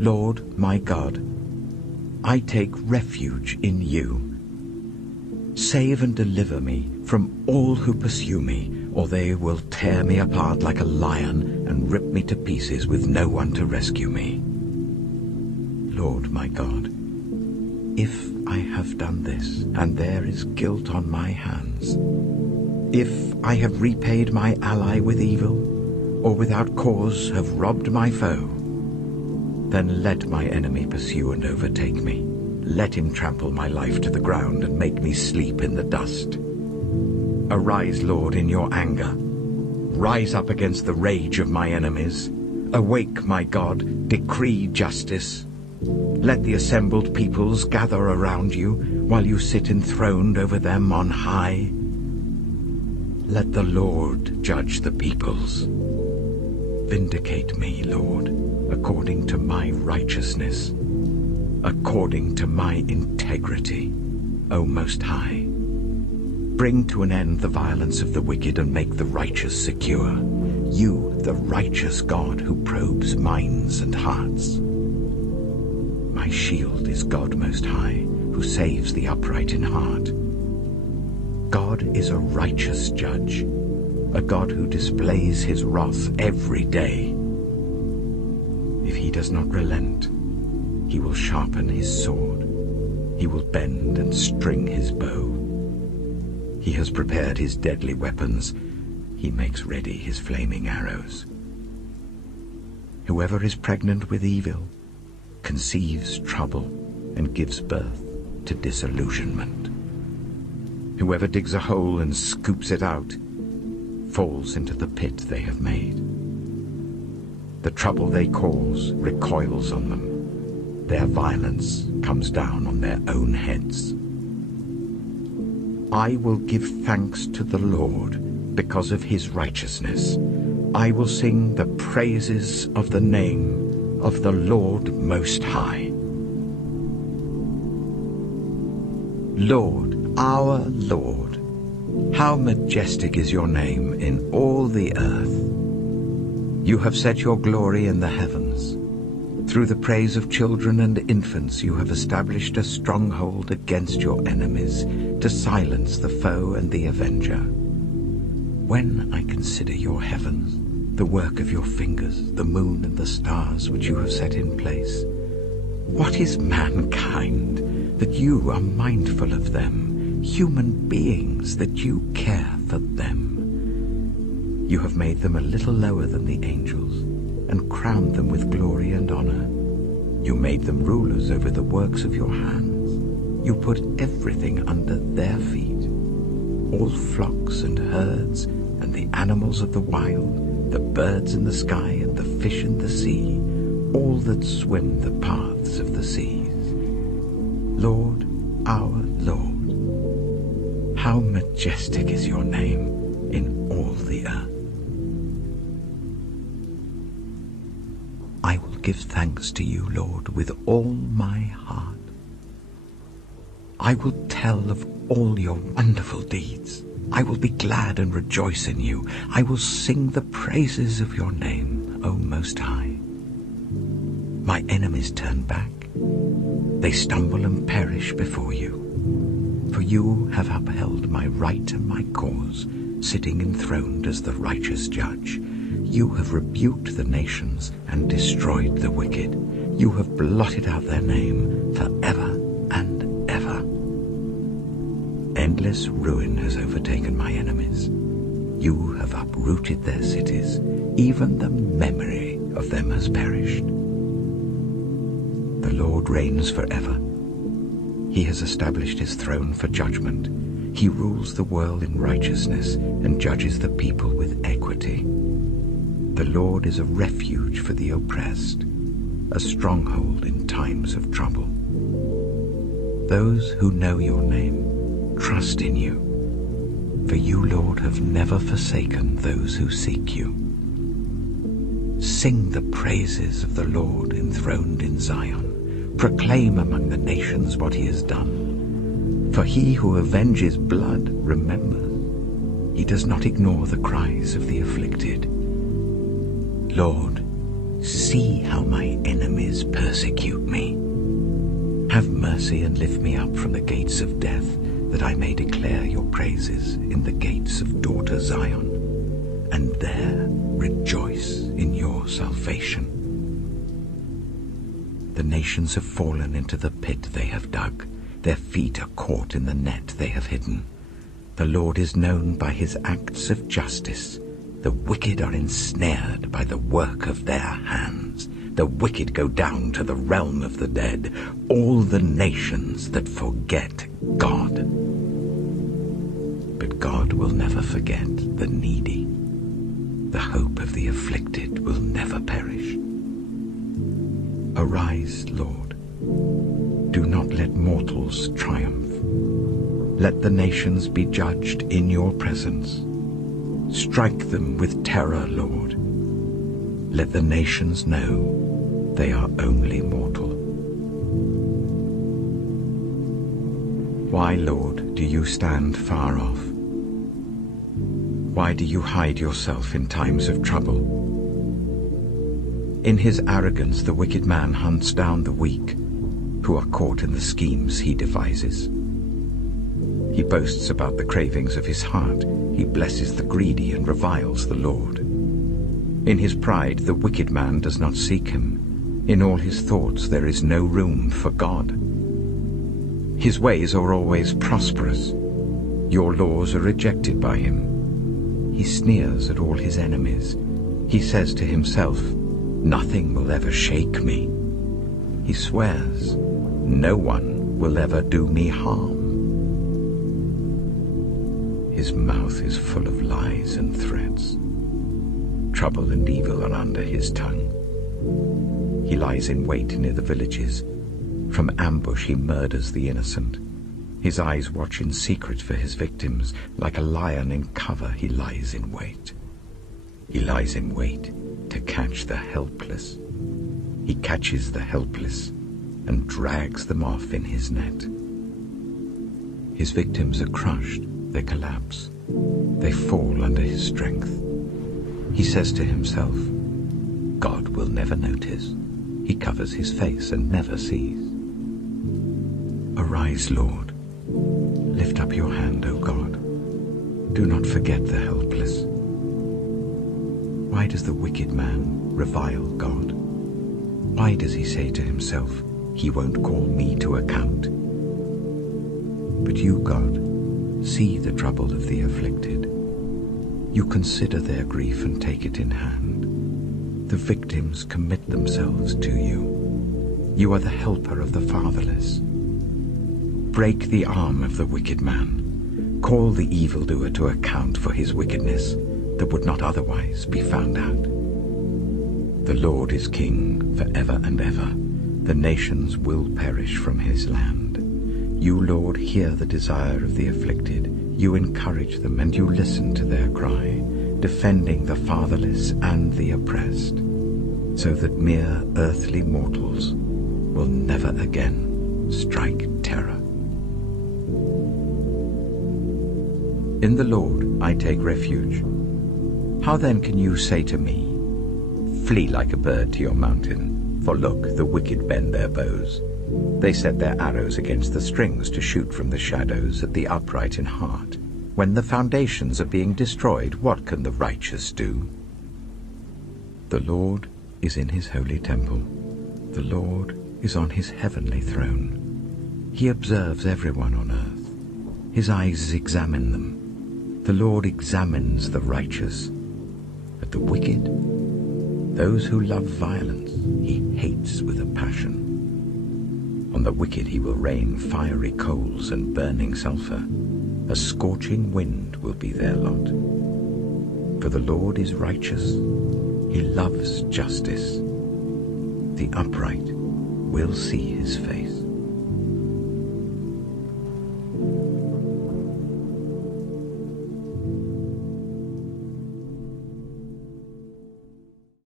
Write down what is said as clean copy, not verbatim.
Lord my God, I take refuge in you. Save and deliver me from all who pursue me, or they will tear me apart like a lion and rip me to pieces with no one to rescue me. Lord my God, if I have done this, and there is guilt on my hands, if I have repaid my ally with evil, or without cause have robbed my foe, then let my enemy pursue and overtake me. Let him trample my life to the ground and make me sleep in the dust. Arise, Lord, in your anger. Rise up against the rage of my enemies. Awake, my God, decree justice. Let the assembled peoples gather around you, while you sit enthroned over them on high. Let the Lord judge the peoples. Vindicate me, Lord, according to my righteousness, according to my integrity, O Most High. Bring to an end the violence of the wicked and make the righteous secure. You, the righteous God who probes minds and hearts. My shield is God Most High, who saves the upright in heart. God is a righteous judge, a God who displays his wrath every day. If he does not relent, he will sharpen his sword. He will bend and string his bow. He has prepared his deadly weapons. He makes ready his flaming arrows. Whoever is pregnant with evil conceives trouble and gives birth to disillusionment. Whoever digs a hole and scoops it out falls into the pit they have made. The trouble they cause recoils on them. Their violence comes down on their own heads. I will give thanks to the Lord because of his righteousness. I will sing the praises of the name of the Lord Most High. Lord, our Lord, how majestic is your name in all the earth. You have set your glory in the heavens. Through the praise of children and infants you have established a stronghold against your enemies, to silence the foe and the avenger. When I consider your heavens, the work of your fingers, the moon and the stars which you have set in place, what is mankind that you are mindful of them, human beings that you care for them? You have made them a little lower than the angels, and crowned them with glory and honor. You made them rulers over the works of your hands. You put everything under their feet, all flocks and herds, and the animals of the wild, the birds in the sky and the fish in the sea, all that swim the paths of the seas. Lord, our Lord, how majestic is your name in all the earth. I will give thanks to you, Lord, with all my heart. I will tell of all your wonderful deeds. I will be glad and rejoice in you. I will sing the praises of your name, O Most High. My enemies turn back. They stumble and perish before you. For you have upheld my right and my cause, sitting enthroned as the righteous judge. You have rebuked the nations and destroyed the wicked. You have blotted out their name forever and ever. Endless ruin has overtaken my enemies. You have uprooted their cities. Even the memory of them has perished. The Lord reigns forever. He has established his throne for judgment. He rules the world in righteousness and judges the people with equity. The Lord is a refuge for the oppressed, a stronghold in times of trouble. Those who know your name trust in you, for you, Lord, have never forsaken those who seek you. Sing the praises of the Lord enthroned in Zion. Proclaim among the nations what he has done. For he who avenges blood remembers. He does not ignore the cries of the afflicted. Lord, See how my enemies persecute me. Have mercy and lift me up from the gates of death, that I may declare your praises in the gates of daughter Zion, and there rejoice in your salvation. The nations have fallen into the pit they have dug. Their feet are caught in the net they have hidden. The Lord is known by his acts of justice. The wicked are ensnared by the work of their hands. The wicked go down to the realm of the dead, all the nations that forget God. But God will never forget the needy. The hope of the afflicted will never perish. Arise, Lord. Do not let mortals triumph. Let the nations be judged in your presence. Strike them with terror, Lord. Let the nations know they are only mortal. Why, Lord, do you stand far off? Why do you hide yourself in times of trouble? In his arrogance the wicked man hunts down the weak, who are caught in the schemes he devises. He boasts about the cravings of his heart. He blesses the greedy and reviles the Lord. In his pride the wicked man does not seek him. In all his thoughts there is no room for God. His ways are always prosperous. Your laws are rejected by him. He sneers at all his enemies. He says to himself, "Nothing will ever shake me." He swears, "No one will ever do me harm." His mouth is full of lies and threats. Trouble and evil are under his tongue. He lies in wait near the villages. From ambush he murders the innocent. His eyes watch in secret for his victims. Like a lion in cover he lies in wait. He lies in wait to catch the helpless. He catches the helpless and drags them off in his net. His victims are crushed, they collapse, they fall under his strength. He says to himself, "God will never notice." He covers his face and never sees. Arise, Lord. Lift up your hand, O God. Do not forget the helpless. Why does the wicked man revile God? Why does he say to himself, "He won't call me to account"? But you, God, see the trouble of the afflicted. You consider their grief and take it in hand. The victims commit themselves to you. You are the helper of the fatherless. Break the arm of the wicked man. Call the evildoer to account for his wickedness that would not otherwise be found out. The Lord is king forever and ever. The nations will perish from his land. You, Lord, hear the desire of the afflicted. You encourage them and you listen to their cry, defending the fatherless and the oppressed, so that mere earthly mortals will never again strike terror. In the Lord I take refuge. How then can you say to me, "Flee like a bird to your mountain"? For look, the wicked bend their bows. They set their arrows against the strings to shoot from the shadows at the upright in heart. When the foundations are being destroyed, what can the righteous do? The Lord is in his holy temple. The Lord is on his heavenly throne. He observes everyone on earth. His eyes examine them. The Lord examines the righteous. But the wicked, those who love violence, he hates with a passion. On the wicked he will rain fiery coals and burning sulfur. A scorching wind will be their lot. For the Lord is righteous. He loves justice. The upright will see his face.